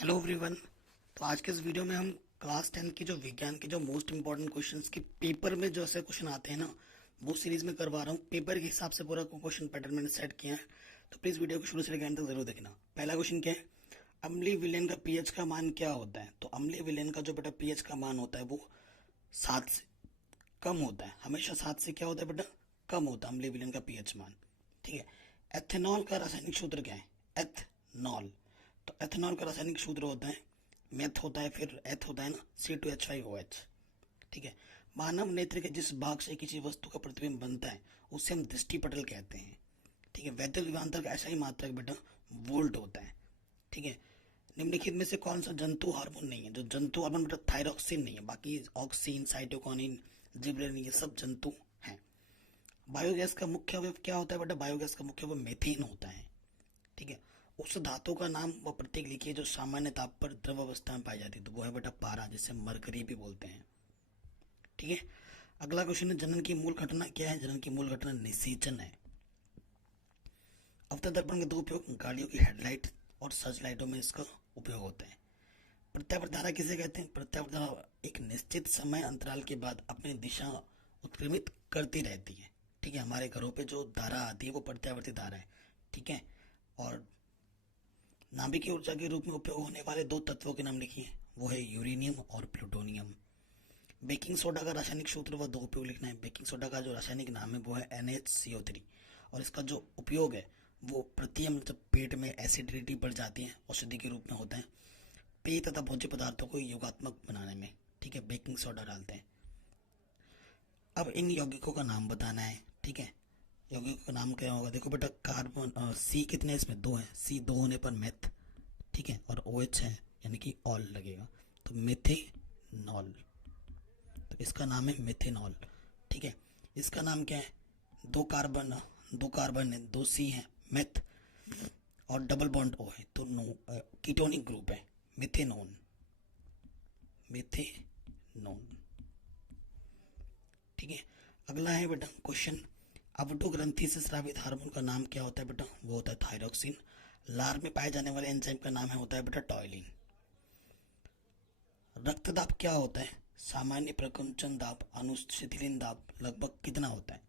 Hello everyone. तो आज के इस वीडियो में हम क्लास 10 की जो विज्ञान के जो मोस्ट इंपॉर्टेंट क्वेश्चंस की पेपर में जो ऐसे क्वेश्चन आते हैं ना, वो सीरीज में करवा रहा हूँ। पेपर के हिसाब से पूरा क्वेश्चन पैटर्न मैंने सेट किया है, तो प्लीज वीडियो को शुरू से लेकर अंत तक जरूर देखना। पहला क्वेश्चन क्या है, अम्लीय विलेन का पीएच का मान क्या होता है। तो अम्लीय विलेन का जो बेटा पीएच का मान होता है वो 7 से कम होता है। हमेशा 7 से क्या होता है बेटा, कम होता है अम्लीय विलेन का पीएच मान। ठीक है। एथेनॉल का रासायनिक सूत्र क्या है, एथनॉल। तो एथेनॉल का रासायनिक सूत्र होता है, मेथ होता है, फिर एथ होता है ना, C2H5OH। ठीक है। मानव नेत्र के जिस भाग से किसी वस्तु का प्रतिबिंब बनता है उसे हम दृष्टि पटल कहते हैं। ठीक है। वैद्युत विभवांतर का ऐसा ही मात्रक बेटा वोल्ट होता है। ठीक है। निम्नलिखित में से कौन सा जंतु हार्मोन नहीं है। जो जंतु हार्मोन बेटा थायरॉक्सिन नहीं है, बाकी ऑक्सीन, साइटोकिनिन, जिबरेलिन ये सब जंतु हैं। बायोगैस का मुख्य अवयव क्या होता है बेटा, बायोगैस का मुख्य अवयव मेथेन होता है। ठीक है। उस धातु का नाम व प्रतीक लिखिए जो सामान्य ताप पर द्रव अवस्था में पाई जाती है। तो वो है बेटा पारा, जिसे मरकरी भी बोलते हैं। ठीक है। अगला क्वेश्चन है, जनन की मूल घटना क्या है। जनन की मूल घटना निषेचन है। अवतल दर्पण के दो उपयोग, गाड़ियों की हेडलाइट और सर्च लाइटों में इसका उपयोग होता है। प्रत्यावर्त धारा किसे कहते हैं। प्रत्यावर्त धारा एक निश्चित समय अंतराल के बाद अपनी दिशा उत्क्रमित करती रहती है। ठीक है। हमारे घरों पे जो धारा आती है वो प्रत्यावर्ती धारा है। ठीक है। और नाभिकीय ऊर्जा के रूप में उपयोग होने वाले दो तत्वों के नाम लिखिए, वो है यूरेनियम और प्लूटोनियम। बेकिंग सोडा का रासायनिक सूत्र व दो उपयोग लिखना है। बेकिंग सोडा का जो रासायनिक नाम है वो है NaCO3 और इसका जो उपयोग है वो प्रत्यम जब पेट में एसिडिटी बढ़ जाती है औषधि के रूप में होता है, पेय तथा भोज्य पदार्थों को योगात्मक बनाने में। ठीक है। बेकिंग सोडा डालते हैं। अब इन यौगिकों का नाम बताना है। ठीक है। यौगिकों का नाम क्या होगा, देखो बेटा कार्बन सी कितने इसमें, दो है। C 2 होने पर मेथ। ठीक है। और OH है यानी कि ऑल लगेगा, तो मेथेनॉल। तो इसका नाम है मेथेनॉल। ठीक है। इसका नाम क्या है, दो कार्बन है, दो C है, मेथ और डबल बॉन्ड O है, तो नो कीटोनिक ग्रुप है, मिथेनोन। मिथेनोन। ठीक है। अगला है बेटा क्वेश्चन, अवटो ग्रंथि से स्रावित हार्मोन का नाम क्या होता है बेटा, वो होता है थायरोक्सिन। लार में पाए जाने वाले एंजाइम का नाम है होता है बेटा टॉयलिन। रक्तदाब क्या होता है, सामान्य प्रकुंचन दाब, अनुशिथिलीन दाब लगभग कितना होता है।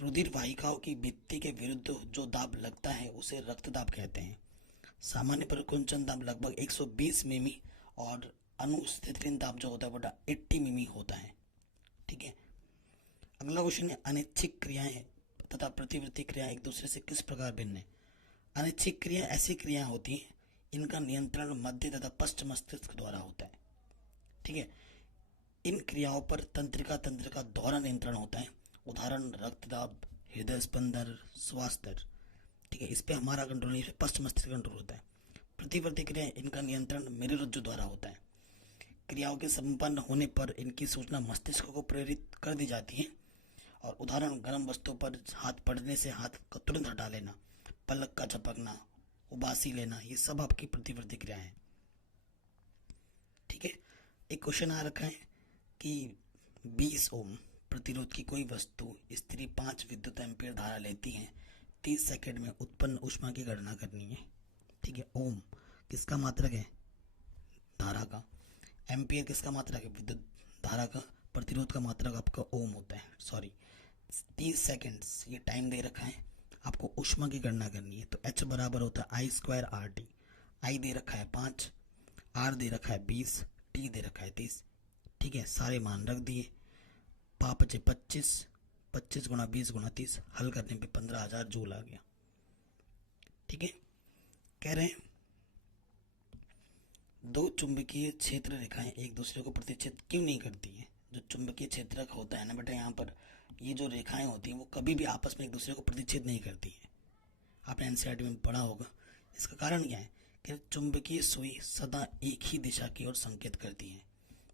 रुधिर वाहिकाओं की भित्ति के विरुद्ध जो दाब लगता है उसे रक्तदाब कहते हैं। सामान्य प्रकुंचन दाब लगभग 120 मिमी और अनुशिथिलीन दाब जो होता है बेटा 80 मिमी होता है। ठीक है। अगला क्वेश्चन है, अनैच्छिक क्रियाएं तथा प्रतिवृत्ति क्रियाएं एक दूसरे से किस प्रकार भिन्न है। अनैच्छिक क्रिया ऐसी क्रियाएं होती हैं इनका नियंत्रण मध्य तथा पश्च मस्तिष्क द्वारा होता है। ठीक है। इन क्रियाओं पर तंत्रिका तंत्र का द्वारा नियंत्रण होता है। उदाहरण रक्तदाब, हृदय स्पंदन, श्वास दर। ठीक है। इस पे हमारा कंट्रोल नहीं, पश्च मस्तिष्क कंट्रोल होता है। प्रतिवर्ती क्रिया इनका नियंत्रण मेरुरज्जु द्वारा होता है। क्रियाओं के संपन्न होने पर इनकी सूचना मस्तिष्क को प्रेरित कर दी जाती है। और उदाहरण गर्म वस्तु पर हाथ पड़ने से हाथ को तुरंत हटा लेना, पलक का झपकना, उबासी लेना, ये सब आपकी प्रतिवर्ती क्रिया है। ठीक है। एक क्वेश्चन आ रखा है कि 20 ओम प्रतिरोध की कोई वस्तु स्त्री 5 विद्युत एम्पीयर धारा लेती है, 30 सेकंड में उत्पन्न ऊष्मा की गणना करनी है। ठीक है। ओम किसका मात्रक है, धारा का। एम्पियर किसका मात्रक है, विद्युत धारा का। प्रतिरोध का मात्रक आपका ओम होता है, सॉरी। 30 सेकेंड्स ये टाइम दे रखा है, आपको ऊष्मा की गणना करनी है। तो H बराबर होता है I²RT। I दे रखा है 5, R दे रखा है 20, T दे रखा है 30। ठीक है। सारे मान रख दिए, 5×5 = 25, 25 × 20 × 30, हल करने पे 15,000 जूल आ गया। ठीक है। कह रहे हैं दो चुंबकीय क्षेत्र रेखाएं एक दूसरे को प्रतिच्छेद क्यों नहीं करती है। जो चुंबकीय क्षेत्र होता है ना बेटा, यहाँ पर ये जो रेखाएं होती हैं वो कभी भी आपस में एक दूसरे को प्रतिच्छेद नहीं करती है। आपने एनसीईआरटी में पढ़ा होगा। इसका कारण क्या है कि चुंबकीय सुई सदा एक ही दिशा की ओर संकेत करती है।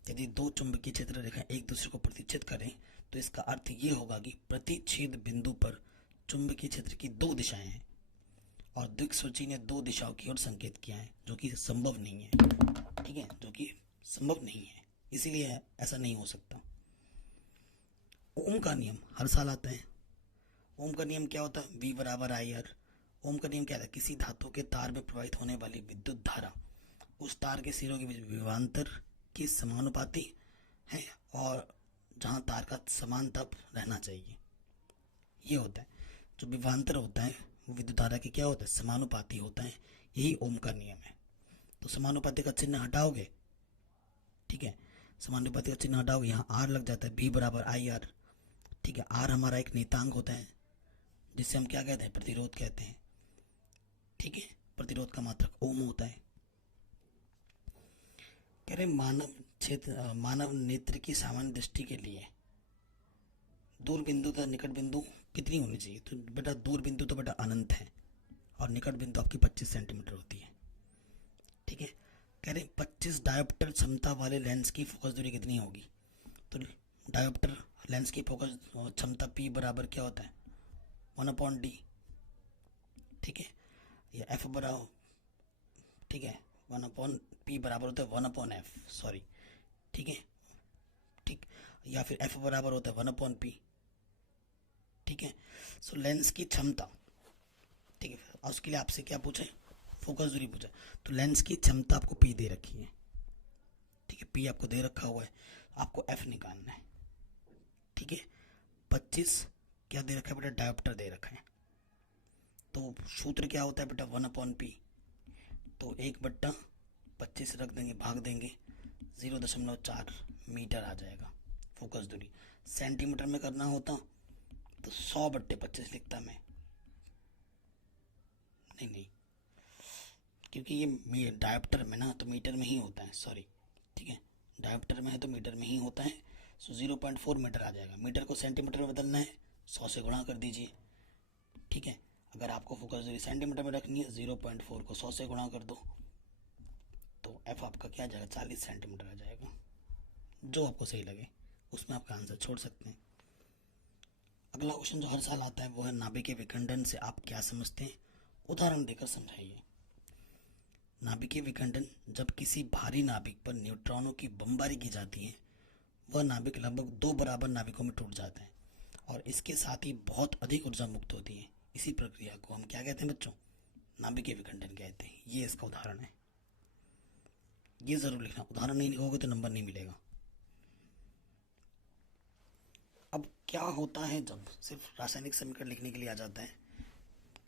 यदि दो चुंबकीय क्षेत्र रेखाएं एक दूसरे को प्रतिच्छेद करें तो इसका अर्थ ये होगा कि प्रतिच्छेद बिंदु पर चुंबकीय क्षेत्र की दो दिशाएं हैं और दिक्सूची ने दो दिशाओं की ओर संकेत किया है, जो कि संभव नहीं है। ठीक है। जो कि संभव नहीं है, इसीलिए ऐसा नहीं हो सकता। ओम का नियम हर साल आता है। ओम का नियम क्या होता है, V = IR। ओम का नियम क्या था, किसी धातु के तार में प्रवाहित होने वाली विद्युत धारा उस तार के सिरों के बीच विभवांतर के समानुपाती है और जहाँ तार का समान ताप रहना चाहिए। ये होता है जो विभवांतर होता है वो विद्युत धारा के क्या होता है, समानुपाती होता है। यही ओम का नियम है। तो समानुपाती का चिन्ह हटाओगे, ठीक है, समानुपाती का चिन्ह हटाओगे, यहाँ आर लग जाता है, बी बराबर आई आर, ठीक है। आर हमारा एक नियतांक होता है जिसे हम क्या कहते हैं, प्रतिरोध कहते हैं, ठीक है। प्रतिरोध का मात्रक ओम होता है। कह रहे मानव नेत्र की सामान्य दृष्टि के लिए दूर बिंदु तथा निकट बिंदु कितनी होनी चाहिए? तो बेटा दूर बिंदु तो बेटा अनंत है और निकट बिंदु आपकी 25 सेंटीमीटर होती है, ठीक है। कह रहे 25 डायोप्टर क्षमता वाले लेंस की फोकस दूरी कितनी होगी? तो डायोप्टर लेंस की फोकस क्षमता P बराबर क्या होता है, 1/d, ठीक है। या F बराबर, ठीक है, 1/P बराबर होता है 1/F, सॉरी, ठीक है, ठीक। या फिर F बराबर होता है 1/P, ठीक है। सो लेंस की क्षमता, ठीक है, और उसके लिए आपसे क्या पूछे, फोकस दूरी पूछे। तो लेंस की क्षमता आपको P दे रखी है, ठीक है, P आपको दे रखा हुआ है, आपको F निकालना है, ठीक है। 25 क्या दे रखा है बेटा, डायोप्टर दे रखा है। तो सूत्र क्या होता है बेटा, 1/P। तो 1/25 रख देंगे, भाग देंगे, 0.4 मीटर आ जाएगा फोकस दूरी। सेंटीमीटर में करना होता तो 100/25 लिखता मैं, नहीं, क्योंकि ये डायोप्टर में ना तो मीटर में ही होता है, सॉरी, ठीक है, डायोप्टर में है तो मीटर में ही होता है। सो 0.4 मीटर आ जाएगा। मीटर को सेंटीमीटर में बदलना है, 100 से गुणा कर दीजिए, ठीक है। अगर आपको फोकस दूरी सेंटीमीटर में रखनी है, 0.4 को 100 से गुणा कर दो, तो एफ आपका क्या आ जाएगा, 40 सेंटीमीटर आ जाएगा। जो आपको सही लगे उसमें आपका आंसर छोड़ सकते हैं। अगला क्वेश्चन जो हर साल आता है वो है नाभिकीय विखंडन से आप क्या समझते हैं, उदाहरण देकर समझाइए। नाभिकीय विखंडन जब किसी भारी नाभिक पर न्यूट्रॉनों की बमबारी की जाती है, वह नाभिक लगभग 2 बराबर नाभिकों में टूट जाता है और इसके साथ ही बहुत अधिक ऊर्जा मुक्त होती है। इसी प्रक्रिया को हम क्या कहते हैं बच्चों, नाभिकीय विखंडन कहते हैं। ये इसका उदाहरण है, ये जरूर लिखना, उदाहरण नहीं लिखोगे तो नंबर नहीं मिलेगा। अब क्या होता है जब सिर्फ रासायनिक समीकरण लिखने के लिए आ जाता है,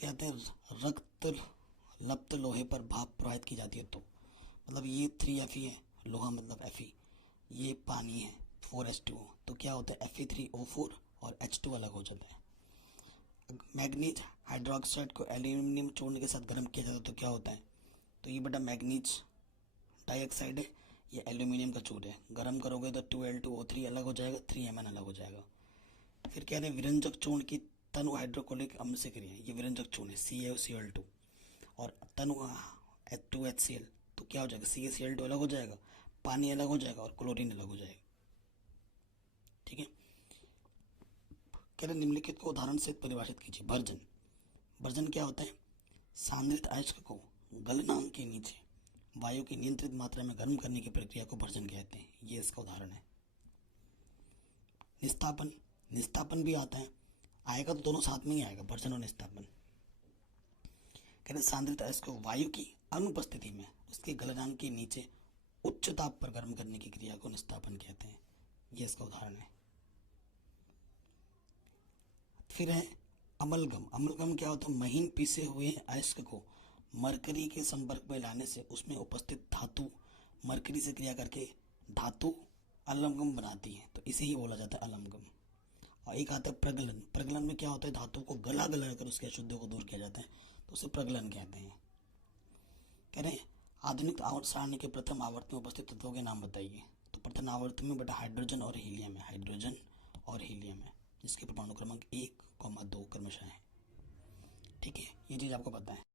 कहते हैं रक्त लप्त लोहे पर भाप प्रवाहित की जाती है, तो मतलब ये 3Fe है, लोहा मतलब Fe, ये पानी है 4H2O, तो क्या होता है Fe3O4 और H2 अलग हो जाता है। मैग्नीज हाइड्रोक्साइड को एल्यूमिनियम चूर्ण के साथ गर्म किया जाता है तो क्या होता है, तो ये बेटा मैग्नीज डाइऑक्साइड है, ये एल्यूमिनियम का चूर्ण है, गर्म करोगे तो 2L2O3 अलग हो जाएगा, 3Mn अलग हो जाएगा। फिर कह रहे हैं विरंजक चूर्ण की तनु हाइड्रोक्लोरिक अम्ल से क्रिया, ये विरंजक चूर्ण है CaCl2 और तनु H2HCl, तो क्या हो जाएगा CaCl2 अलग हो जाएगा, पानी अलग हो जाएगा और क्लोरीन अलग हो जाएगा, ठीक है। कह रहे निम्नलिखित को उदाहरण से परिभाषित कीजिए। भर्जन, भर्जन क्या होता है, सांद्रित अयस्क को गलनांक के नीचे वायु की नियंत्रित मात्रा में गर्म करने की प्रक्रिया को भर्जन कहते हैं। ये इसका उदाहरण है। निस्तापन, निस्तापन भी आता है, आएगा तो दोनों साथ में ही आएगा, भर्जन और निस्तापन। कहते सांद्रित अयस्क को वायु की अनुपस्थिति में उसके गलनांक के नीचे उच्च ताप पर गर्म करने की क्रिया को निस्तापन कहते हैं। ये इसका उदाहरण है। फिर है अमलगम, अमलगम क्या होता है, महीन पीसे हुए अयस्क को मरकरी के संपर्क में लाने से उसमें उपस्थित धातु मरकरी से क्रिया करके धातु अलमगम बनाती है, तो इसे ही बोला जाता है अलमगम। और एक आता है प्रगलन, प्रगलन में क्या होता है, धातु को गला गला कर उसके अशुद्धियों को दूर किया जाता है, तो उसे प्रगलन कहते हैं। कह रहे हैं आधुनिक आवर्त सारणी के प्रथम आवर्त में उपस्थित तत्वों के नाम बताइए। तो प्रथम आवर्त में बेटा हाइड्रोजन और हीलियम है, हाइड्रोजन और हीलियम है, जिसके परमाणु क्रमांक 1,2 क्रमशः है, ठीक है, ये चीज आपको पता है।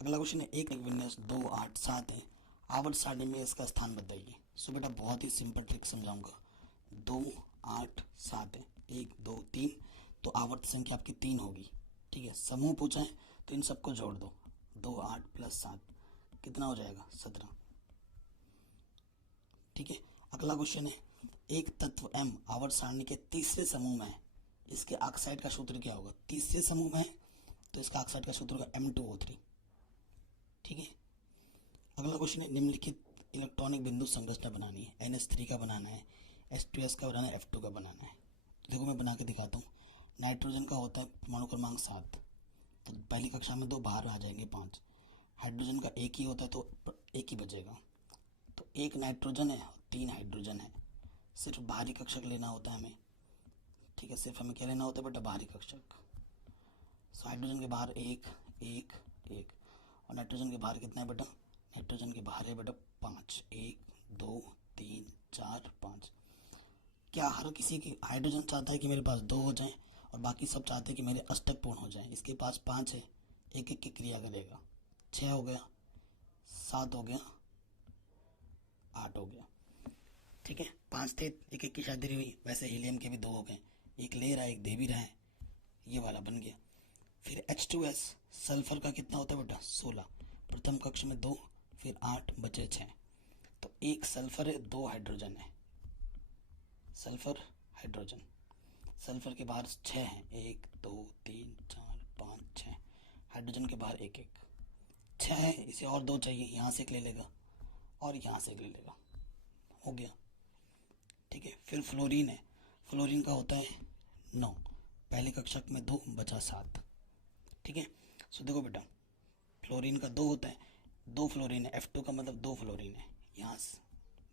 अगला क्वेश्चन है एक विन्यास 2, 8, 7 है, आवर्त सारणी में इसका स्थान बताइए। सो बेटा बहुत ही सिंपल ट्रिक समझाऊंगा। 2, 8, 7 है, 1, 2, 3, तो आवर्त संख्या आपकी 3 होगी, ठीक है। समूह पूछा है तो इन सबको जोड़ दो, 2, 8 + 7 कितना हो जाएगा, 17, ठीक है। अगला क्वेश्चन है एक तत्व M आवर्त सारणी के तीसरे समूह में है, इसके ऑक्साइड का सूत्र क्या होगा, तीसरे समूह में है तो इसका ऑक्साइड का सूत्र होगा M2O3, ठीक है। अगला क्वेश्चन है, निम्नलिखित इलेक्ट्रॉनिक बिंदु संरचना बनानी है। NH3 का बनाना है, H2S का बनाना है, F2 का बनाना है। देखो मैं बना के दिखाता हूँ। नाइट्रोजन का होता है परमाणु क्रमांक 7, तो पहली कक्षा में 2 बाहर आ जाएंगे 5। हाइड्रोजन का एक ही होता है तो एक ही बचेगा, तो 1 नाइट्रोजन है और 3 हाइड्रोजन है। सिर्फ बाहरी कक्षक लेना होता है हमें, ठीक है। सिर्फ हमें क्या लेना होता है बेटा, बाहरी कक्षक। सो हाइड्रोजन के बाहर 1 1 1 और नाइट्रोजन के बाहर कितना है बेटा, नाइट्रोजन के बाहर है बेटा 5, 1 2 3 4 5। क्या हर किसी की हाइड्रोजन चाहता है कि मेरे पास 2 हो जाएं और बाकी सब चाहते हैं कि मेरे अष्टक पूर्ण हो जाएं। इसके पास 5 है, एक एक की क्रिया करेगा। 6 हो गया, 7 हो गया, 8 हो गया, ठीक है। 5 थे, एक एक की शादी हुई। वैसे हीलियम के भी 2 हो गए, एक ले रहा है एक दे भी रहा है, ये वाला बन गया। फिर H2S सल्फर का कितना होता है बेटा, 16। प्रथम कक्ष में 2, फिर 8 बचे 6, तो 1 सल्फर है 2 हाइड्रोजन है। सल्फर हाइड्रोजन, सल्फर के बाहर 6 हैं, 1 2 3 4 5 6। हाइड्रोजन के बाहर 1 1 6 है, इसे और 2 चाहिए, यहाँ से एक ले लेगा और यहाँ से एक ले लेगा, हो गया, ठीक है। फिर फ्लोरीन है, फ्लोरीन का होता है 9, पहले कक्षक में 2 बचा 7, ठीक है। सो देखो बेटा, फ्लोरीन का 2 होता है, 2 फ्लोरीन है, F2 का मतलब 2 फ्लोरीन है। यहाँ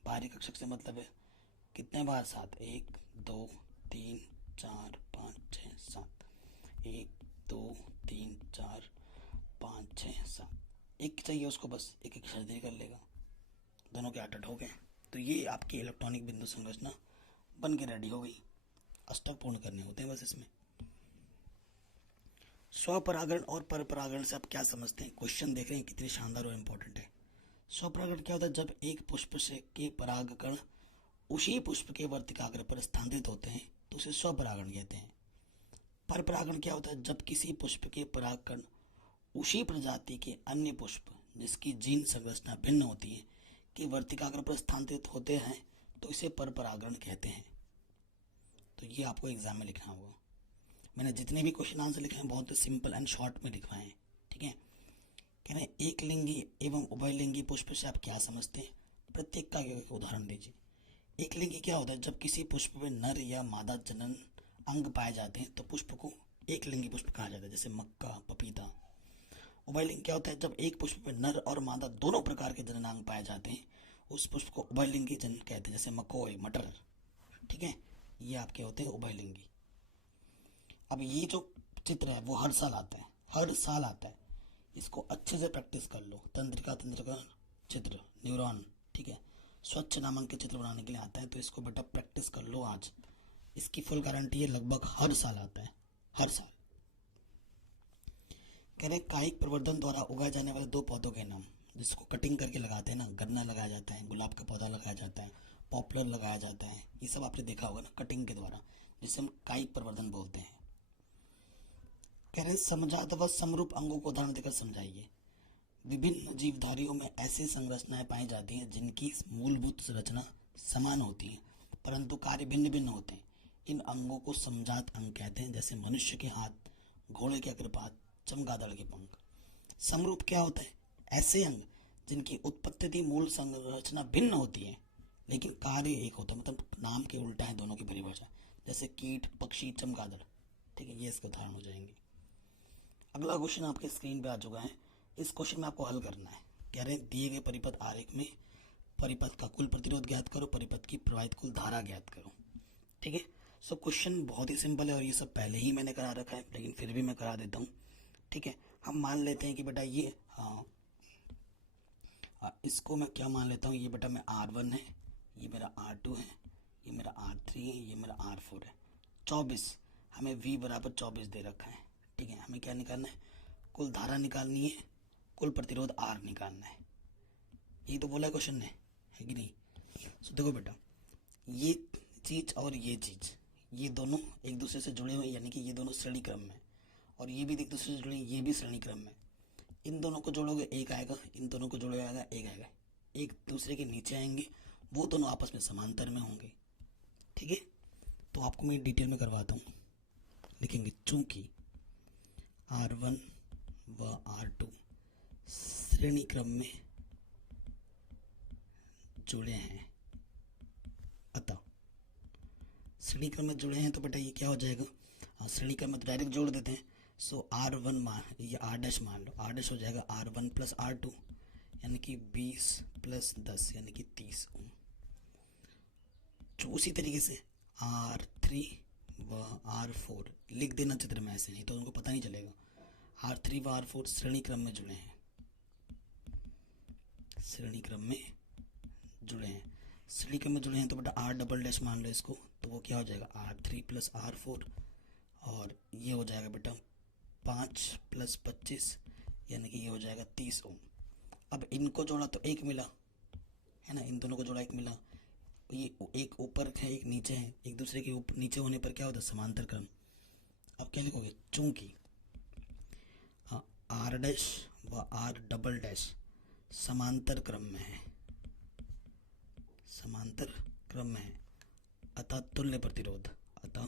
बाहरी कक्षक से मतलब है कितने बार, 7, 1 2 3 4 5 6 7, 1 2 3 4 5 6 7, एक चाहिए उसको, बस एक एक सर्जरी कर लेगा, दोनों के 8 8 हो गए। तो ये आपकी इलेक्ट्रॉनिक बिंदु संरचना बन के रेडी हो गई। अष्टक पूर्ण करने होते हैं बस इसमें। स्वपरागण और परपरागण से आप क्या समझते हैं, क्वेश्चन देख रहे हैं कितनी शानदार और इम्पोर्टेंट है। स्वपरागण क्या होता है, जब एक पुष्प से के परागकण उसी पुष्प के वर्तिकाग्र पर स्थानांतरित होते हैं तो उसे स्वपरागण कहते हैं। परपरागण क्या होता है, जब किसी पुष्प के परागकण उसी प्रजाति के अन्य पुष्प जिसकी जीन संरचना भिन्न होती है के वर्तिकाग्र पर स्थानांतरित होते हैं तो इसे परपरागण कहते हैं। तो ये आपको एग्जाम में लिखना होगा। मैंने जितने भी क्वेश्चन आंसर लिखे हैं बहुत सिंपल एंड शॉर्ट में लिखवाए हैं, ठीक है। कह रहे हैं एक लिंगी एवं उभयलिंगी पुष्प से आप क्या समझते हैं, प्रत्येक का एक उदाहरण दीजिए। एक लिंगी क्या होता है, जब किसी पुष्प में नर या मादा जनन अंग पाए जाते हैं तो पुष्प को एक लिंगी पुष्प कहा जाता है, जैसे मक्का पपीता। उभयलिंग क्या होता है, जब एक पुष्प में नर और मादा दोनों प्रकार के जननांग पाए जाते हैं उस पुष्प को उभयलिंगी जनन कहते हैं, जैसे मकोई मटर, ठीक है। ये आपके होते हैं उभयलिंगी। अब ये जो चित्र है वो हर साल आता है, हर साल आता है, इसको अच्छे से प्रैक्टिस कर लो। तंत्रिका चित्र, न्यूरॉन, ठीक है। स्वच्छ नामक के चित्र बनाने के लिए आता है, तो इसको बेटा प्रैक्टिस कर लो आज। इसकी फुल गारंटी है, लगभग हर साल आता है, हर साल। कह रहे कायिक प्रवर्धन द्वारा उगाए जाने वाले 2 पौधों के नाम, जिसको कटिंग करके लगाते हैं ना, गन्ना लगाया जाता है, गुलाब का पौधा लगाया जाता है, पॉपुलर लगाया जाता है, ये सब आपने देखा होगा ना कटिंग के द्वारा, जिसे हम कायिक प्रवर्धन बोलते हैं। कह रहे समजात व समरूप अंगों को उदाहरण देकर समझाइए। विभिन्न जीवधारियों में ऐसी संरचनाएं पाई जाती हैं जिनकी मूलभूत संरचना समान होती है परंतु कार्य भिन्न भिन्न होते हैं। इन अंगों को समजात अंग कहते हैं, जैसे मनुष्य के हाथ, घोड़े के अग्रपाद, चमगादड़ के पंख। समरूप क्या होता है, ऐसे अंग जिनकी उत्पत्ति मूल संरचना भिन्न होती है लेकिन कार्य एक होता है, मतलब नाम के उल्टा है दोनों की परिभाषा, जैसे कीट, पक्षी, चमगादड़, ठीक है। ये इसके उदाहरण हो जाएंगे। अगला क्वेश्चन आपके स्क्रीन पे आ चुका है। इस क्वेश्चन में आपको हल करना है। कह रहे हैं दिए गए परिपथ आरेख में परिपथ का कुल प्रतिरोध ज्ञात करो, परिपथ की प्रवाहित कुल धारा ज्ञात करो, ठीक है। सो क्वेश्चन बहुत ही सिंपल है और ये सब पहले ही मैंने करा रखा है, लेकिन फिर भी मैं करा देता हूँ, ठीक है। हम मान लेते हैं कि बेटा ये इसको मैं क्या मान लेता हूँ, ये बेटा मैं R1 है, ये मेरा R2 है, ये मेरा R3 है, ये मेरा R4 है। 24 हमें V बराबर 24 दे रखा है, ठीक है। हमें क्या निकालना है, कुल धारा निकालनी है, कुल प्रतिरोध R निकालना है। यही तो बोला क्वेश्चन ने, है कि नहीं। सो देखो बेटा, ये चीज और ये चीज, ये दोनों एक दूसरे से जुड़े हुए, यानी कि ये दोनों श्रेणी क्रम में, और ये भी एक दूसरे से जुड़े, ये भी श्रेणी क्रम में। इन दोनों को जोड़ोगे एक आएगा, इन दोनों को जोड़ोगे एक आएगा, एक दूसरे के नीचे आएंगे, वो दोनों आपस में समांतर में होंगे, ठीक है। तो आपको मैं डिटेल में करवाता हूँ। लिखेंगे चूंकि R1 व R2 श्रेणी क्रम में जुड़े हैं, अतः श्रेणी क्रम में जुड़े हैं तो बेटा ये क्या हो जाएगा, श्रेणी क्रम में तो डायरेक्ट जोड़ देते हैं। सो R1 मान, ये R डैश मान लो, R डैश हो जाएगा R1 प्लस R2 यानी कि 20 प्लस 10 यानी कि 30 ओम। जो उसी तरीके से R3 व R4 लिख देना चित्र में, ऐसे नहीं तो उनको पता नहीं चलेगा। R3 व R4 श्रेणी क्रम में जुड़े हैं, श्रेणी क्रम में जुड़े हैं, श्रेणी क्रम में जुड़े हैं तो बेटा R डबल डैश मान लो इसको, तो वो क्या हो जाएगा R3 प्लस R4 और ये हो जाएगा बेटा 5 प्लस 25 यानी कि ये हो जाएगा 30 ओम। अब इनको जोड़ा तो एक मिला है ना, इन दोनों को जोड़ा एक मिला, ये एक ऊपर है एक नीचे है, एक दूसरे के ऊपर नीचे होने पर क्या होता है समांतर क्रम। अब क्या लिखोगे, चूंकि R डैश व R डबल डैश समांतर क्रम में है, समांतर क्रम में है, अतः तुल्य प्रतिरोध, अतः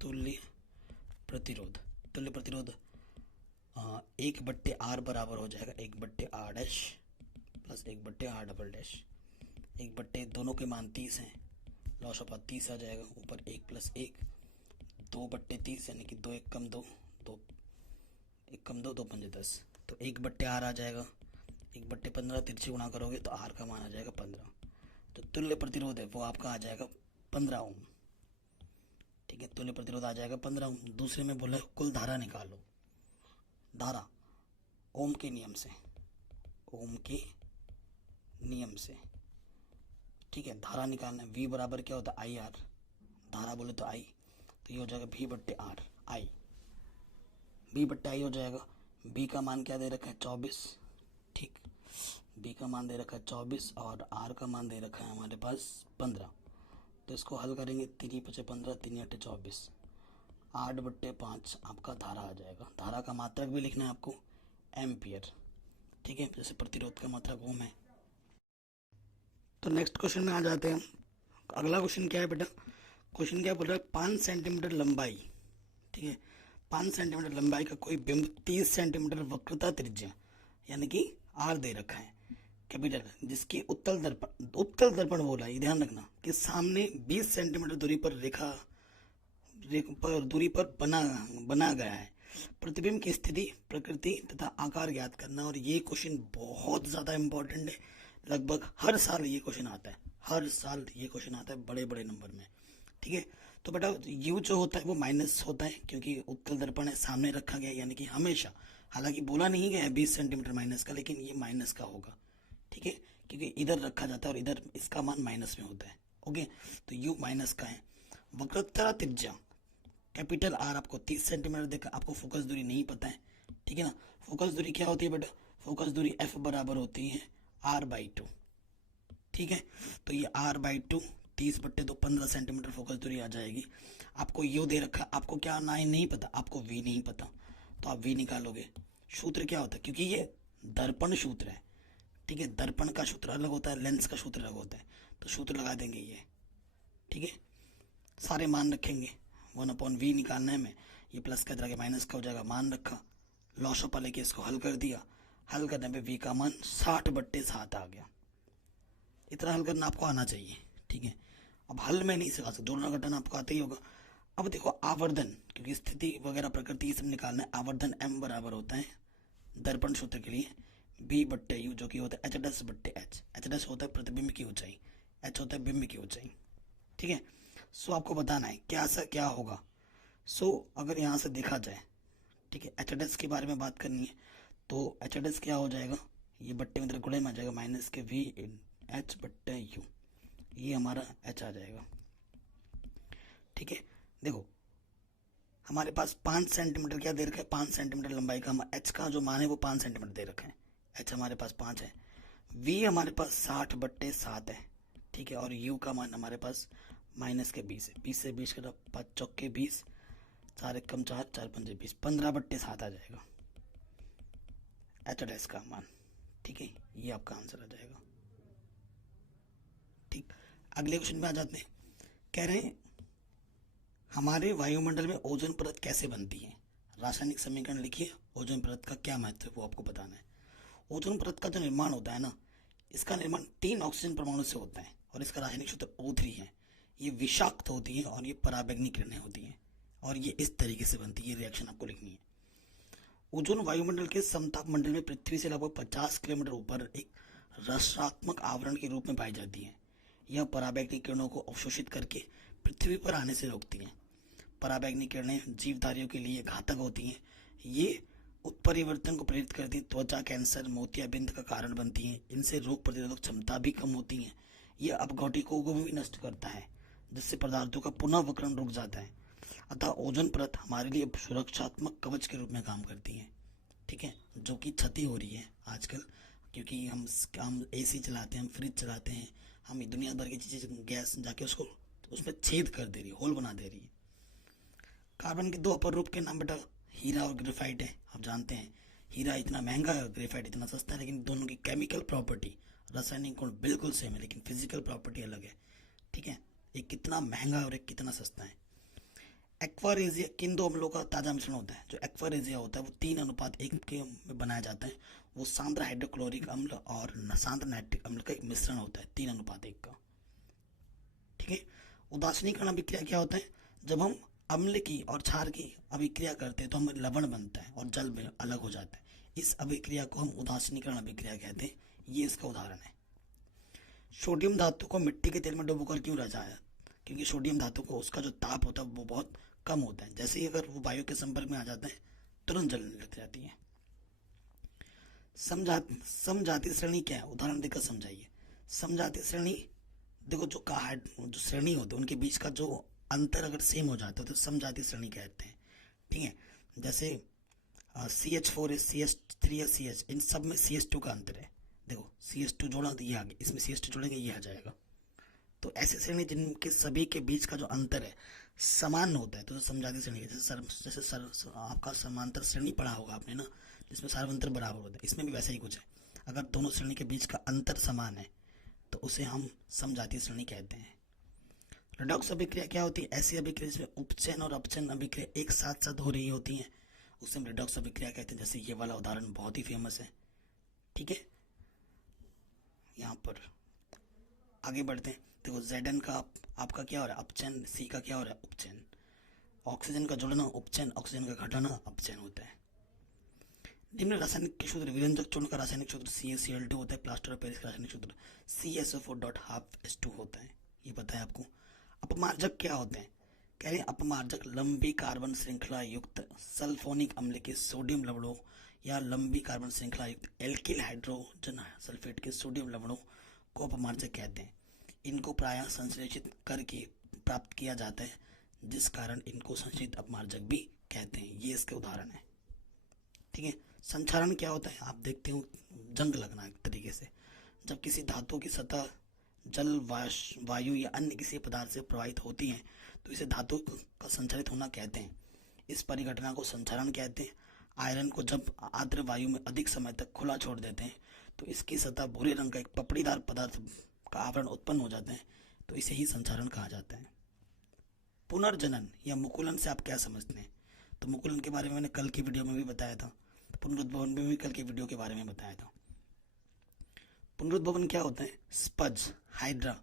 तुल्य प्रतिरोध, तुल्य प्रतिरोध 1/R बराबर हो जाएगा 1/R dash plus 1/R double dash, 1/, दोनों के मान 30 हैं, लॉस ऑफ 30 आ जाएगा, ऊपर 1 प्लस 1 2/30 यानी कि 2 1 कम 2 2 1 कम 2 2 5 10, तो 1/R आ जाएगा, 1/15 तिरछे गुणा करोगे तो R का मान आ जाएगा 15, तो तुल्य प्रतिरोध है वो आपका आ जाएगा 15 ओम। ठीक है, तुल्य प्रतिरोध आ जाएगा 15 ओम। दूसरे में बोला कुल धारा निकालो, धारा ओम के नियम से, ओम के नियम से, ठीक है, धारा निकालना है। V बराबर क्या होता है IR, धारा बोले तो I, तो ये हो जाएगा V/R, I V/I हो जाएगा। B का मान क्या दे रखा है 24, ठीक, B का मान दे रखा है 24 और R का मान दे रखा है हमारे पास 15, तो इसको हल करेंगे 3 × 15 3 × 24 8/5 आपका धारा आ जाएगा। धारा का मात्रक भी लिखना है आपको एम्पियर, ठीक है, जैसे प्रतिरोध का मात्रक ओम है। तो नेक्स्ट क्वेश्चन में आ जाते हैं। अगला क्वेश्चन क्या है बेटा, क्वेश्चन क्या बोल रहा है 5 सेंटीमीटर लंबाई, ठीक है, 5 सेंटीमीटर लंबाई का कोई बिंब 30 सेंटीमीटर वक्रता त्रिज्या यानी कि R दे रखा है कैपिटल, जिसकी उत्तल दर्पण बोला है, ध्यान रखना कि सामने 20 सेंटीमीटर दूरी पर दूरी पर बना गया है। प्रतिबिंब की स्थिति, प्रकृति तथा आकार ज्ञात करना। और ये क्वेश्चन बहुत ज्यादा इंपॉर्टेंट है, लगभग हर साल ये क्वेश्चन आता है, हर साल ये क्वेश्चन आता है बड़े बड़े नंबर में, ठीक है। तो बेटा यू जो होता है वो माइनस होता है क्योंकि उत्तल दर्पण है, सामने रखा गया, यानी कि हमेशा, हालांकि बोला नहीं गया है 20 सेंटीमीटर माइनस का, लेकिन ये माइनस का होगा, ठीक है, क्योंकि इधर रखा जाता है और इधर इसका मान माइनस में होता है। ओके, तो यू माइनस का है। वक्रता त्रिज्या कैपिटल R आपको 30 सेंटीमीटर देखा, आपको फोकस दूरी नहीं पता है, ठीक है ना। फोकस दूरी क्या होती है बेटा, फोकस दूरी F बराबर होती है R/2, ठीक है। तो ये R/2 30/2 15 सेंटीमीटर फोकस दूरी आ जाएगी। आपको यू दे रखा, आपको क्या ना नहीं पता, आपको V नहीं पता, तो आप V निकालोगे। सूत्र क्या होता है, क्योंकि ये दर्पण सूत्र है, ठीक है, दर्पण का सूत्र अलग होता है, लेंस का सूत्र अलग होता है, तो सूत्र लगा देंगे ये, ठीक है। सारे मान रखेंगे, 1/V निकालना है, में ये प्लस का तरह माइनस का हो जाएगा, मान रखा, लॉस ऑफ लेके इसको हल कर दिया, हल करने पे V का मान 60/7 आ गया। इतना हल करना आपको आना चाहिए, ठीक है। अब हल में नहीं सिखा सकते, जोड़ना घटाना आपको आता ही होगा। अब देखो आवर्धन, क्योंकि स्थिति वगैरह प्रकृति सब निकालना है, आवर्धन M बराबर होता है दर्पण सूत्र के लिए B/U, जो कि होता है H'/H। H' होता है प्रतिबिंब की ऊंचाई, H होता है बिंब की ऊंचाई, ठीक है। सो आपको बताना है क्या होगा। सो अगर यहाँ से देखा जाए, ठीक है, H' के बारे में बात करनी है, तो H' क्या हो जाएगा, ये बट्टे में गुणे में आ जाएगा माइनस के VH/U, ये हमारा H आ जाएगा, ठीक है। देखो हमारे पास 5 सेंटीमीटर क्या दे रखा है, 5 सेंटीमीटर लंबाई का, H का जो मान है वो 5 सेंटीमीटर दे रखा है, H हमारे पास 5 है, V हमारे पास 60/7 है, ठीक है, और U का मान हमारे पास माइनस के 20 है, 20 से 20 का 5 चौके 20, 4 1 4 4 5 20, 15/7 आ जाएगा H' का मान, ठीक है, ये आपका आंसर आ जाएगा, ठीक। अगले क्वेश्चन में आ जाते हैं। कह रहे हैं हमारे वायुमंडल में ओजोन परत कैसे बनती है, रासायनिक समीकरण लिखिए, ओजोन परत का क्या महत्व है वो आपको बताना है। ओजोन परत का जो निर्माण होता है ना, इसका निर्माण 3 ऑक्सीजन परमाणु से होता है और इसका रासायनिक सूत्र O3 है। ये विषाक्त होती है और ये पराबैंगनी किरणें होती हैं और ये इस तरीके से बनती है। ये रिएक्शन आपको लिखनी है। ओजोन वायुमंडल के समताप मंडल में पृथ्वी से लगभग 50 किलोमीटर ऊपर एक रसात्मक आवरण के रूप में पाई जाती है। यह पराबैंगनी किरणों को अवशोषित करके पृथ्वी पर आने से रोकती हैं। पराबैंगनी किरणें जीवधारियों के लिए घातक होती हैं। ये उत्परिवर्तन को प्रेरित करती हैं, त्वचा कैंसर, मोतियाबिंद का कारण बनती हैं। इनसे रोग प्रतिरोधक क्षमता भी कम होती है। यह अपघटिकों को भी नष्ट करता है, जिससे पदार्थों का पुनः वक्रण रुक जाता है। अतः ओजोन परत हमारे लिए सुरक्षात्मक कवच के रूप में काम करती है। ठीक है, जो कि क्षति हो रही है आजकल, क्योंकि हम AC चलाते हैं, हम फ्रिज चलाते हैं, हम दुनिया भर की चीज़ें गैस जाके उसको उसमें छेद कर दे रही है, होल बना दे रही है। कार्बन के 2 अपर रूप के नाम बेटा हीरा और ग्रेफाइट है। आप जानते हैं हीरा इतना महंगा है और ग्रेफाइट इतना सस्ता है, लेकिन दोनों की केमिकल प्रॉपर्टी, रासायनिक गुण बिल्कुल सेम है, लेकिन फिजिकल प्रॉपर्टी अलग है। ठीक है, एक कितना महंगा है और एक कितना सस्ता है। एक्वारेजिया किन 2 अम्लों का ताजा मिश्रण होता है? जो एक्वारेजिया होता है वो 3:1 के में बनाया जाता है। वो सांद्र हाइड्रोक्लोरिक अम्ल और सांद्र नाइट्रिक अम्ल का एक मिश्रण होता है 3:1 का। ठीक है, उदासीनीकरण अभिक्रिया क्या होता है? जब हम अम्ल की और क्षार की अभिक्रिया करते हैं तो हमें लवण बनता है और जल में अलग हो जाता है। इस अभिक्रिया को हम उदासीनीकरण अभिक्रिया कहते हैं। ये इसका उदाहरण है। सोडियम धातु को मिट्टी के तेल में डुबोकर क्यों रचाया? क्योंकि सोडियम धातु को उसका जो ताप होता है वो बहुत कम होता है। जैसे ही अगर वो वायु के संपर्क में आ जाता है तुरंत जलने लग जाती है। समजातीय श्रेणी क्या है? उदाहरण देकर समझाइए। समजातीय श्रेणी, देखो जो जो श्रेणी होती है उनके बीच का जो अंतर अगर सेम हो जाता है तो समजातीय श्रेणी कहते हैं। ठीक है, जैसे CH4 है, CH3 है, CH, इन सब में CH2 का अंतर है। देखो CH2 जोड़ा तो ये आ गया, इसमें CH2 जोड़ेंगे ये आ जाएगा। तो ऐसी श्रेणी जिनके सभी के बीच का जो अंतर है समान होता है तो समजातीय श्रेणी है। जैसे आपका समांतर श्रेणी पढ़ा होगा आपने ना, जिसमें सारे अंतर बराबर होते हैं, इसमें भी वैसा ही कुछ है। अगर दोनों श्रेणी के बीच का अंतर समान है तो उसे हम समजातीय श्रेणी कहते हैं। रेडॉक्स अभिक्रिया क्या होती है? ऐसी अभिक्रिया जिसमें उपचयन और अपचयन अभिक्रिया एक साथ साथ हो रही होती हैं, उसे हम रेडॉक्स अभिक्रिया कहते हैं। जैसे ये वाला उदाहरण बहुत ही फेमस है। ठीक है, यहाँ पर आगे बढ़ते हैं। देखो Zn का आपका क्या हो रहा है? अपचयन। C का क्या हो रहा है? उपचयन। ऑक्सीजन का जुड़ना उपचयन, ऑक्सीजन का घटाना अपचयन होता है। निम्न रासायनिक के सूत्र। विरंजक चूर्ण का रासायनिक सूत्र CaCl2 होता है। प्लास्टर ऑफ पेरिस का रासायनिक सूत्र CaSO4.12H2 होता है। ये पता है आपको। अपमार्जक क्या होते हैं? कह रहे हैं अपमार्जक लंबी कार्बन श्रृंखला युक्त सल्फोनिक अम्ल के सोडियम लवणों या लंबी कार्बन श्रृंखला युक्त एल्किल हाइड्रोजन सल्फेट के सोडियम लवणों को अपमार्जक कहते हैं। इनको प्रायः संश्लेषित करके प्राप्त किया जाता है, जिस कारण इनको संश्लेषित अपमार्जक भी कहते हैं। ये इसके उदाहरण है। ठीक है, संक्षारण क्या होता है? आप देखते हो जंग लगना एक तरीके से। जब किसी धातु की सतह जल, वायु या अन्य किसी पदार्थ से प्रभावित होती है तो इसे धातु का संचारित होना कहते हैं। इस परिघटना को संचारण कहते हैं। आयरन को जब आर्द्र वायु में अधिक समय तक खुला छोड़ देते हैं तो इसकी सतह भूरे रंग का एक पपड़ीदार पदार्थ का आवरण उत्पन्न हो जाता है, तो इसे ही संचारण कहा जाता है। पुनर्जनन या मुकुलन से आप क्या समझते हैं? तो मुकुलन के बारे में मैंने कल की वीडियो में भी बताया था, पुनरुद्भवन में भी कल की वीडियो के बारे में बताया था। पुनरुद्भवन क्या होता है? स्पज, हाइड्रा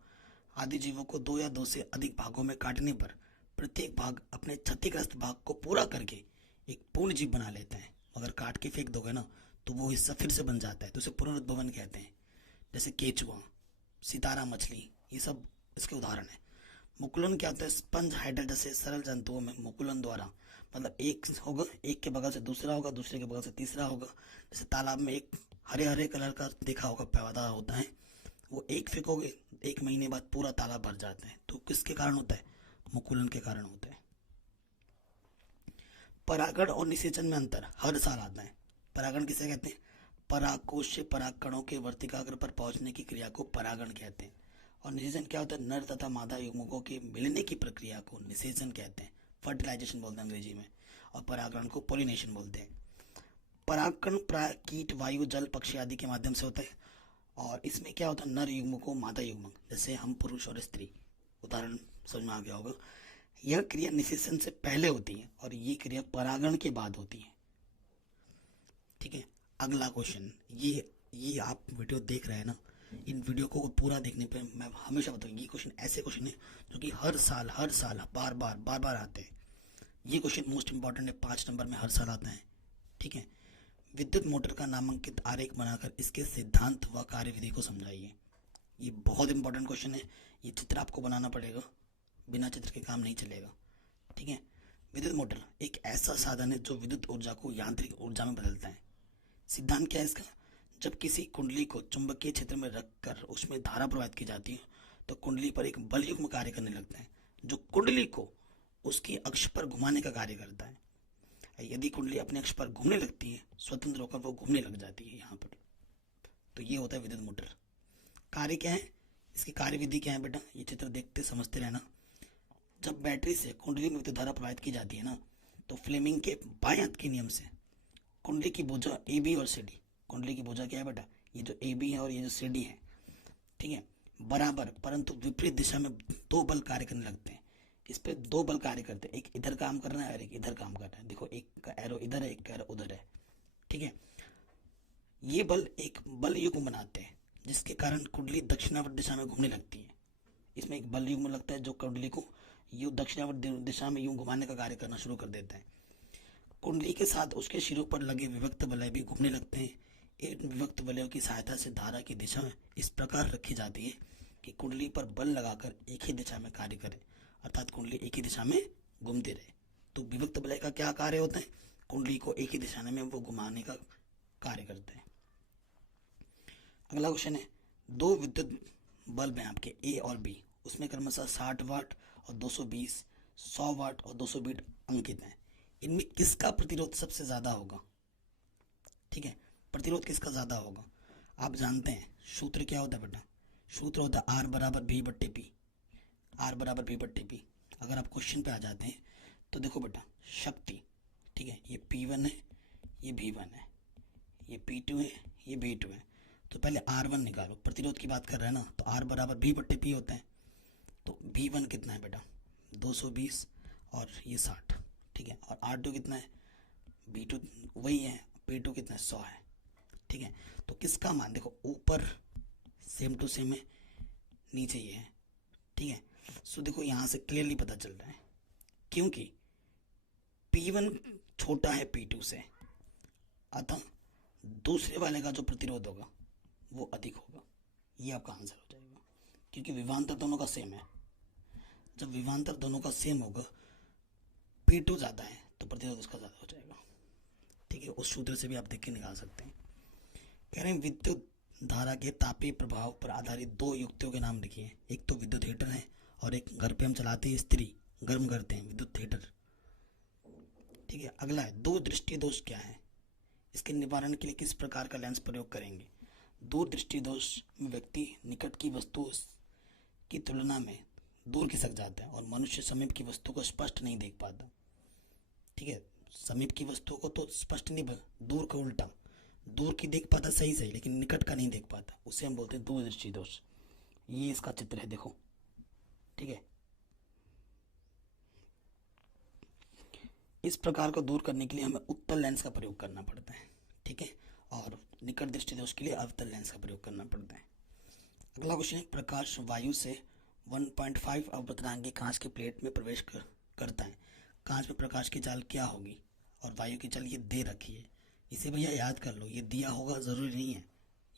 आदि जीवों को 2 या 2 से अधिक भागों में काटने पर प्रत्येक भाग अपने क्षतिग्रस्त भाग को पूरा करके एक पूर्ण जीव बना लेता है। अगर काट के फेंक दोगे ना तो वो हिस्सा फिर से बन जाता है, तो उसे पुनरुद्भवन कहते हैं। जैसे केचुआ, सितारा मछली, ये सब इसके उदाहरण है। मुकुलन क्या होता है? स्पंज हाइड्रा जैसे सरल जंतुओं में मुकुलन द्वारा, मतलब एक होगा, एक के बगल से दूसरा होगा, दूसरे के बगल से तीसरा होगा। जैसे तालाब में एक हरे हरे कलर का देखा होगा पौधा होता है, वो एक फेंकोगे 1 महीने बाद पूरा तालाब भर जाता है। तो किसके कारण होता है? मुकुलन के कारण होता है। परागण और निषेचन में अंतर हर साल आता है। परागण किसे कहते हैं? परागकोश से परागकणों के वर्तिकाग्र पर पहुंचने की क्रिया को परागण कहते हैं। और निषेचन क्या होता है? नर तथा मादा युग्मकों के मिलने की प्रक्रिया को निषेचन कहते हैं। फर्टिलाइजेशन बोलते हैं अंग्रेजी में। और परागण को पोलिनेशन बोलते हैं। परागकण प्राय कीट, वायु, जल, पक्षी आदि के माध्यम से होता है। और इसमें क्या होता है? नर युग्मकों, मादा युग्मक, जैसे हम पुरुष और स्त्री, उदाहरण समझ में आ गया होगा। यह क्रिया निषेचन से पहले होती है और ये क्रिया परागण के बाद होती है। ठीक है, अगला क्वेश्चन, ये आप वीडियो देख रहे हैं ना, इन वीडियो को पूरा देखने पे मैं हमेशा बताऊँ, ये क्वेश्चन ऐसे क्वेश्चन है जो कि हर साल बार बार आते हैं। ये क्वेश्चन मोस्ट इंपॉर्टेंट है, 5 नंबर में हर साल आता है। ठीक है, विद्युत मोटर का नामांकित आरेख बनाकर इसके सिद्धांत व कार्यविधि को समझाइए। ये बहुत इंपॉर्टेंट क्वेश्चन है, ये चित्र आपको बनाना पड़ेगा, बिना चित्र के काम नहीं चलेगा। ठीक है, विद्युत मोटर एक ऐसा साधन है जो विद्युत ऊर्जा को यांत्रिक ऊर्जा में बदलता है। सिद्धांत क्या है इसका? जब किसी कुंडली को चुंबकीय क्षेत्र में रखकर उसमें धारा प्रवाहित की जाती है तो कुंडली पर एक बल युग्म कार्य करने लगता है जो कुंडली को उसकी अक्ष पर घुमाने का कार्य करता है। यदि कुंडली अपने अक्ष पर घूमने लगती है, स्वतंत्र होकर वो घूमने लग जाती है यहाँ पर, तो ये होता है विद्युत मोटर। कार्य क्या है, इसकी कार्यविधि क्या है बेटा, ये चित्र देखते समझते रहना। जब बैटरी से कुंडली में विद्युत धारा प्रवाहित की जाती है ना, तो फ्लेमिंग के बाएं हाथ के नियम से कुंडली की भुजा ए बी और सी डी, कुंडली की भुजा क्या है बेटा, ये जो ए बी है और ये जो सी डी है, ठीक है, बराबर परंतु विपरीत दिशा में 2 बल कार्य करने लगते हैं। इस पे 2 बल कार्य करते हैं, एक इधर काम कर रहा है और एक इधर काम कर रहा है। देखो, एक का एरो इधर है, एक का एरो उधर है। ठीक है, ये बल एक बल युग्म बनाते हैं जिसके कारण कुंडली दक्षिणावर्त दिशा में घूमने लगती है। इसमें एक बल युग्म लगता है जो कुंडली को यू दक्षिणावर्त दिशा में यूं घुमाने का कार्य करना शुरू कर देता है। कुंडली के साथ उसके सिरों पर लगे विभक्त वलय भी घूमने लगते हैं। इन विभक्त वलयों की सहायता से धारा की दिशा इस प्रकार रखी जाती है कि कुंडली पर बल लगाकर एक ही दिशा में कार्य करे, अर्थात कुंडली एक ही दिशा में घूमती रहे। तो विभक्त वलय का क्या कार्य होता है, कुंडली को एक ही दिशा में वो घुमाने का कार्य करते हैं। अगला क्वेश्चन है, 2 विद्युत बल्ब हैं आपके ए और बी, उसमें क्रमशः 60 वाट और 220, 100 वाट और 220 अंकित हैं। इनमें किसका प्रतिरोध सबसे ज्यादा होगा? ठीक है, प्रतिरोध किसका ज्यादा होगा? आप जानते हैं सूत्र क्या होता है बेटा, सूत्र होता है आर बराबर भी बट्टे पी, आर बराबर भी बट्टे पी। अगर आप क्वेश्चन पे आ जाते हैं तो देखो बेटा, शक्ति, ठीक है, ये P1 है, ये V1 है, ये P2 है, ये V2 है। तो पहले R1 निकालो, प्रतिरोध की बात कर रहे हैं ना, तो R बराबर भी बट्टे पी होता है। तो V1 कितना है बेटा, 220 और ये 60, ठीक है, और R2 कितना है, V2 वही है, P2 कितना है, 100 है। ठीक है, तो किसका मान देखो, ऊपर सेम टू सेम है, नीचे ये है। ठीक है, सो देखो यहाँ से क्लियरली पता चल रहा है, क्योंकि P1 छोटा है P2 से, अतः दूसरे वाले का जो प्रतिरोध होगा वो अधिक होगा। ये आपका आंसर हो जाएगा, क्योंकि विभवांतर दोनों का सेम है। जब विभवांतर दोनों का सेम होगा, P2 ज़्यादा है तो प्रतिरोध उसका ज़्यादा हो जाएगा। ठीक है, उस सूत्र से भी आप देख के निकाल सकते हैं। कह रहे हैं विद्युत धारा के तापीय प्रभाव पर आधारित 2 युक्तियों के नाम लिखिए। एक तो विद्युत हीटर है और एक घर पे हम चलाते हैं, स्त्री गर्म करते हैं, विद्युत हीटर। ठीक है, अगला है 2 दृष्टि दोष क्या है, इसके निवारण के लिए किस प्रकार का लेंस प्रयोग करेंगे? 2 दृष्टि दोष में व्यक्ति निकट की वस्तु की तुलना में दूर खिसक जाता है और मनुष्य समीप की वस्तु को स्पष्ट नहीं देख पाता। ठीक है, समीप की वस्तु को तो स्पष्ट नहीं, दूर का उल्टा, दूर की देख पाता सही सही, लेकिन निकट का नहीं देख पाता, उसे हम बोलते हैं 2 दृष्टि दोष। ये इसका चित्र है, देखो। ठीक है, इस प्रकार को दूर करने के लिए हमें उत्तल लेंस का प्रयोग करना पड़ता है। ठीक है, और निकट दृष्टि दोष के लिए अवतल लेंस का प्रयोग करना पड़ता है। अगला क्वेश्चन है, प्रकाश वायु से 1.5 अववर्तनांक की कांच की प्लेट में प्रवेश करता है, कांच में प्रकाश की चाल क्या होगी? और वायु की चाल ये दे रखी है, इसे भैया याद कर लो, ये दिया होगा जरूरी नहीं है,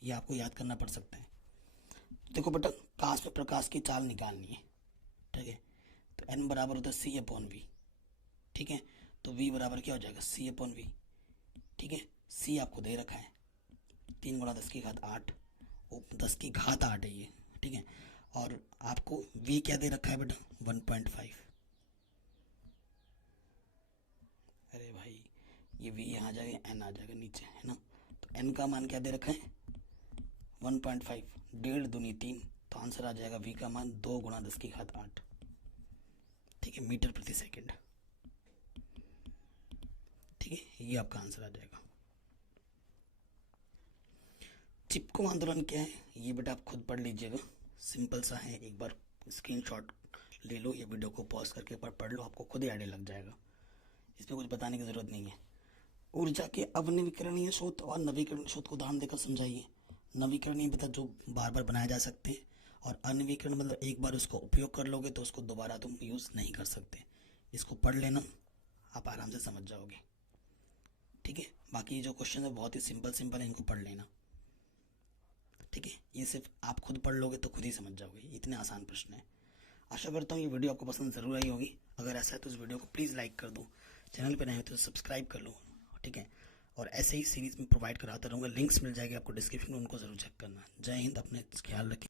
ये आपको याद करना पड़ सकता है। देखो बेटा, कांच में प्रकाश की चाल निकालनी है। ठीक है, तो n बराबर होता है C/V। ठीक है, तो V बराबर क्या हो जाएगा, C/V। ठीक है, C आपको दे रखा है 3 × 10 की घात 8, 10 की घात 8 है ये। ठीक है, और आपको V क्या दे रखा है बेटा, 1.5। अरे भाई, ये V यहाँ आ जाएगा, n आ जाएगा नीचे, है ना। तो n का मान क्या दे रखा है, 1.5, 1.5 दूनी 3, तो आंसर आ जाएगा V का मान 2 × 10 की घात 8। ठीक है, मीटर प्रति सेकंड। ठीक है, ये आपका आंसर आ जाएगा। चिपको आंदोलन क्या है, ये बेटा आप खुद पढ़ लीजिएगा, सिंपल सा है, एक बार स्क्रीनशॉट ले लो, ये वीडियो को पॉज करके एक बार पढ़ लो, आपको खुद ही आइडिया लग जाएगा, इसमें कुछ बताने की ज़रूरत नहीं है। ऊर्जा के अनवीकरणीय स्रोत और नवीकरणीय स्रोत को उदाहरण देकर समझाइए। नवीकरणीय मतलब जो बार बार बनाए जा सकते हैं, और अनवीकरण मतलब एक बार उसको उपयोग कर लोगे तो उसको दोबारा तुम यूज़ नहीं कर सकते। इसको पढ़ लेना, आप आराम से समझ जाओगे। ठीक है, बाकी जो क्वेश्चन है बहुत ही सिंपल है, इनको पढ़ लेना। ठीक है, ये सिर्फ आप खुद पढ़ लोगे तो खुद ही समझ जाओगे, इतने आसान प्रश्न है। आशा करता हूँ ये वीडियो आपको पसंद ज़रूर आई होगी। अगर ऐसा है तो इस वीडियो को प्लीज़ लाइक कर दो, चैनल पर नए हो तो सब्सक्राइब कर लो। ठीक है, और ऐसे ही सीरीज़ में प्रोवाइड कराता रहूँगा, लिंक्स मिल जाएगी आपको डिस्क्रिप्शन में, उनको ज़रूर चेक करना। जय हिंद, अपने ख्याल रखें।